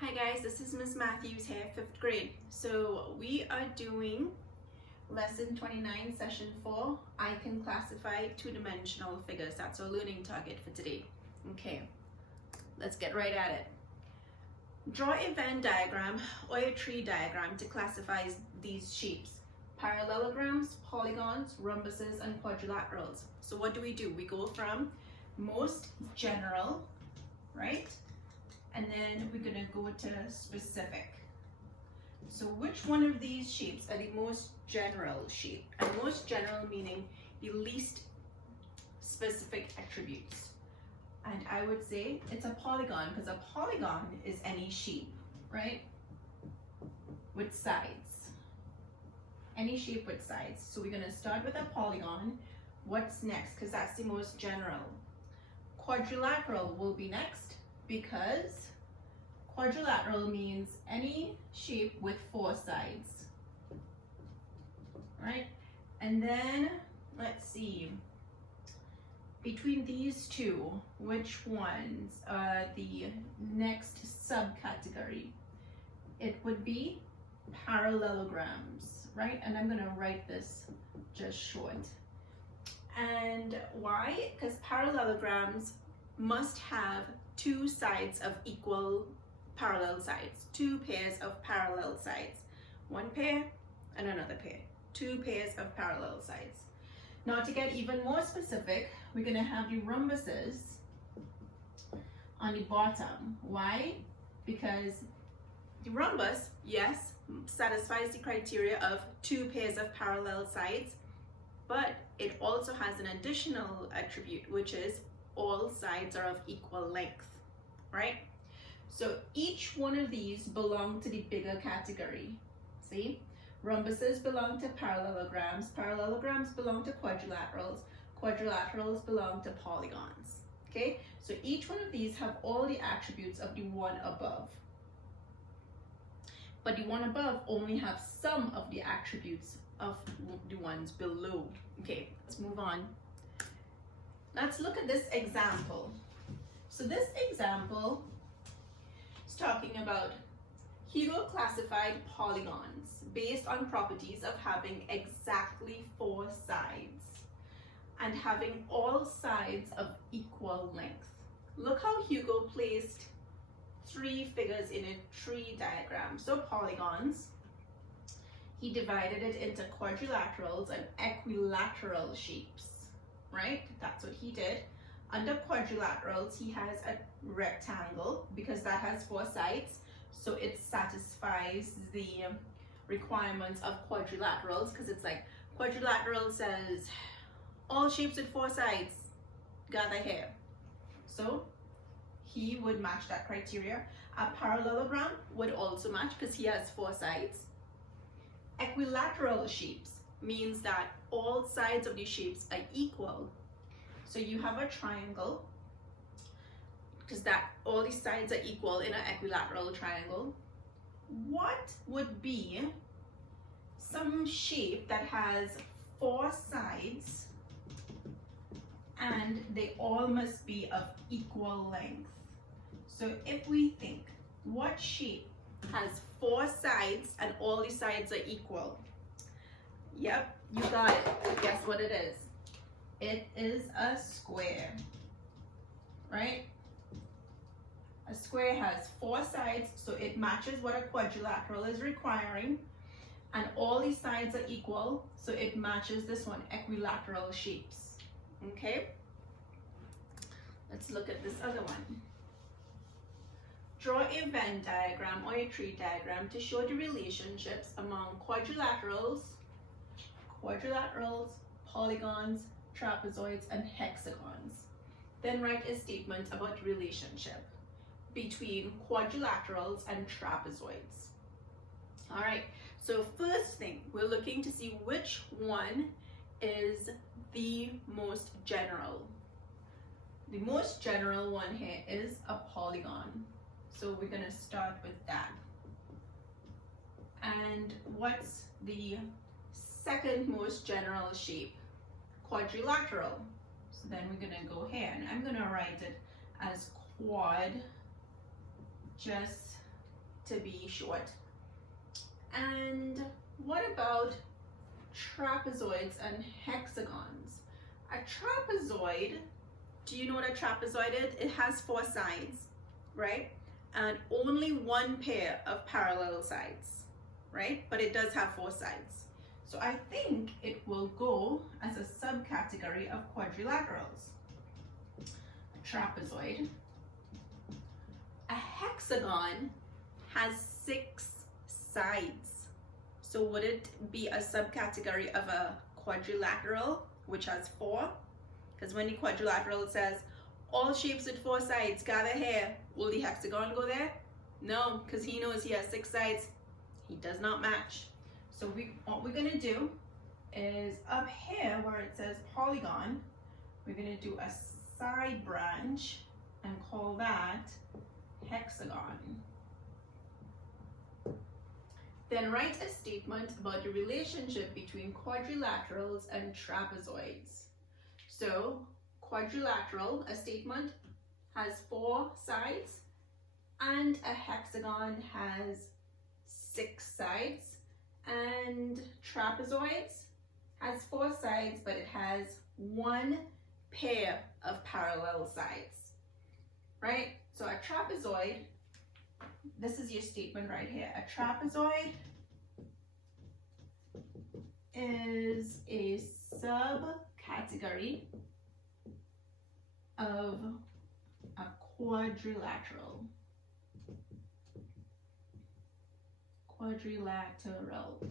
Hi guys, this is Miss Matthews here, 5th grade. So we are doing lesson 29, session 4. I can classify two-dimensional figures. That's our learning target for today. Okay, let's get right at it. Draw a Venn diagram or a tree diagram to classify these shapes: parallelograms, polygons, rhombuses, and quadrilaterals. So what do? We go from most general, right? And then we're gonna go to specific. So which one of these shapes are the most general shape? And most general meaning the least specific attributes. And I would say it's a polygon, because a polygon is any shape, right? With sides. Any shape with sides. So we're gonna start with a polygon. What's next? Because that's the most general. Quadrilateral will be next, because quadrilateral means any shape with 4 sides, right? And then let's see, between these two, which ones are the next subcategory? It would be parallelograms, right? And I'm gonna write this just short. And why? Because parallelograms must have 2 sides of equal parallel sides, 2 pairs of parallel sides, 1 pair and another pair, 2 pairs of parallel sides. Now to get even more specific, we're going to have the rhombuses on the bottom. Why? Because the rhombus, yes, satisfies the criteria of 2 pairs of parallel sides, but it also has an additional attribute, which is all sides are of equal length, right? So each one of these belong to the bigger category. See? Rhombuses belong to parallelograms, parallelograms belong to quadrilaterals, quadrilaterals belong to polygons. Okay? So each one of these have all the attributes of the one above. But the one above only have some of the attributes of the ones below. Okay, let's move on. Let's look at this example. So this example is talking about Hugo classified polygons based on properties of having exactly 4 sides and having all sides of equal length. Look how Hugo placed 3 figures in a tree diagram. So polygons, he divided it into quadrilaterals and equilateral shapes, right? That's what he did. Under quadrilaterals, he has a rectangle because that has 4 sides. So it satisfies the requirements of quadrilaterals, because it's like quadrilateral says all shapes with 4 sides gather here. So he would match that criteria. A parallelogram would also match because he has 4 sides. Equilateral shapes means that all sides of the shapes are equal. So you have a triangle, because that all the sides are equal in an equilateral triangle. What would be some shape that has 4 sides and they all must be of equal length? So if we think, what shape has 4 sides and all the sides are equal? Yep, you got it. Guess what it is? It is a square, right? A square has 4 sides, so it matches what a quadrilateral is requiring, and all the sides are equal, so it matches this one, equilateral shapes. Okay? Let's look at this other one. Draw a Venn diagram or a tree diagram to show the relationships among quadrilaterals, polygons, trapezoids, and hexagons. Then write a statement about the relationship between quadrilaterals and trapezoids. All right, so first thing, we're looking to see which one is the most general. The most general one here is a polygon. So we're going to start with that. And what's the second most general shape? Quadrilateral. So then we're gonna go here, and I'm gonna write it as quad, just to be short. And what about trapezoids and hexagons? A trapezoid, do you know what a trapezoid is? It has 4 sides, right? And only one pair of parallel sides, right? But it does have 4 sides. So I think it will go as a subcategory of quadrilaterals. A trapezoid. A hexagon has 6 sides. So would it be a subcategory of a quadrilateral, which has 4? Because when the quadrilateral says, all shapes with 4 sides, gather here, will the hexagon go there? No, because he knows he has 6 sides. He does not match. So what we're gonna do is up here where it says polygon, we're gonna do a side branch and call that hexagon. Then write a statement about the relationship between quadrilaterals and trapezoids. So quadrilateral, a statement, has 4 sides, and a hexagon has 6 sides, and trapezoids has 4 sides, but it has 1 pair of parallel sides, right? So a trapezoid, this is your statement right here. A trapezoid is a subcategory of a quadrilateral. Quadrilateral,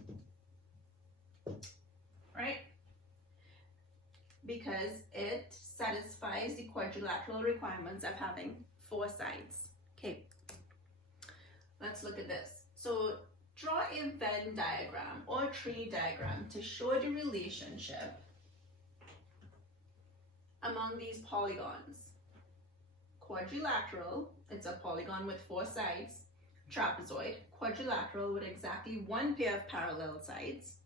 right? Because it satisfies the quadrilateral requirements of having 4 sides. Okay, let's look at this. So draw a Venn diagram or tree diagram to show the relationship among these polygons. Quadrilateral, it's a polygon with 4 sides. Trapezoid, quadrilateral with exactly 1 pair of parallel sides.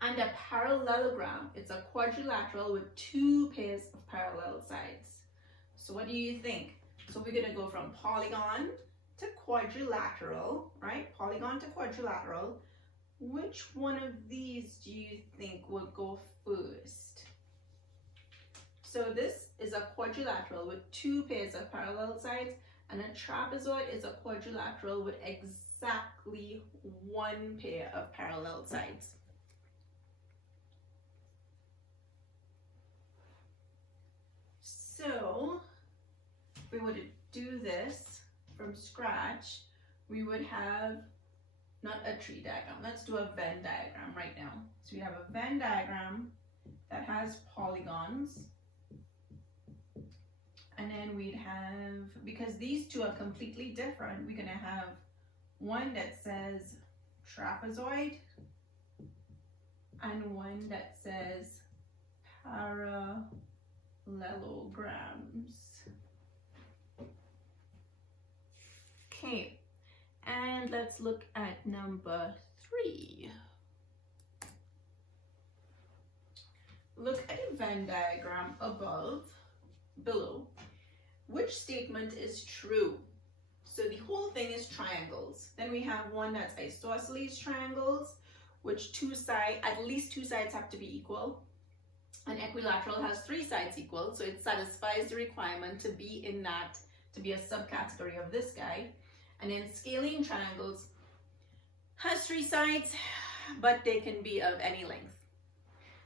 And a parallelogram, it's a quadrilateral with 2 pairs of parallel sides. So what do you think? So we're gonna go from polygon to quadrilateral, right? Polygon to quadrilateral. Which one of these do you think will go first? So this is a quadrilateral with 2 pairs of parallel sides, and a trapezoid is a quadrilateral with exactly 1 pair of parallel sides. So if we were to do this from scratch, we would have not a tree diagram. Let's do a Venn diagram right now. So we have a Venn diagram that has polygons. And then we'd have, because these two are completely different, we're gonna have one that says trapezoid and one that says parallelograms. Okay, and let's look at number 3. Look at a Venn diagram below. Which statement is true? So the whole thing is triangles. Then we have one that's isosceles triangles, which at least two sides have to be equal. An equilateral has 3 sides equal, so it satisfies the requirement to be in that, to be a subcategory of this guy. And then scalene triangles has 3 sides, but they can be of any length.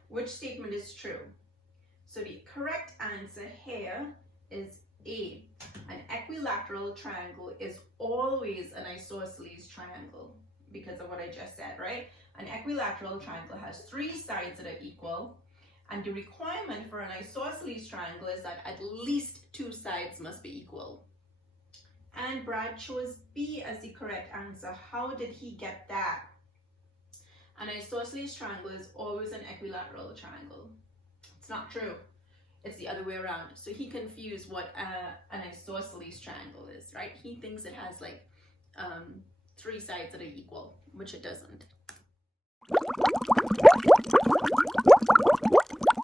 Which statement is true? So the correct answer here is A. An equilateral triangle is always an isosceles triangle because of what I just said, right? An equilateral triangle has 3 sides that are equal, and the requirement for an isosceles triangle is that at least 2 sides must be equal. And Brad chose B as the correct answer. How did he get that? An isosceles triangle is always an equilateral triangle. It's not true. It's the other way around. So he confused what an isosceles triangle is, right? He thinks it has like 3 sides that are equal, which it doesn't.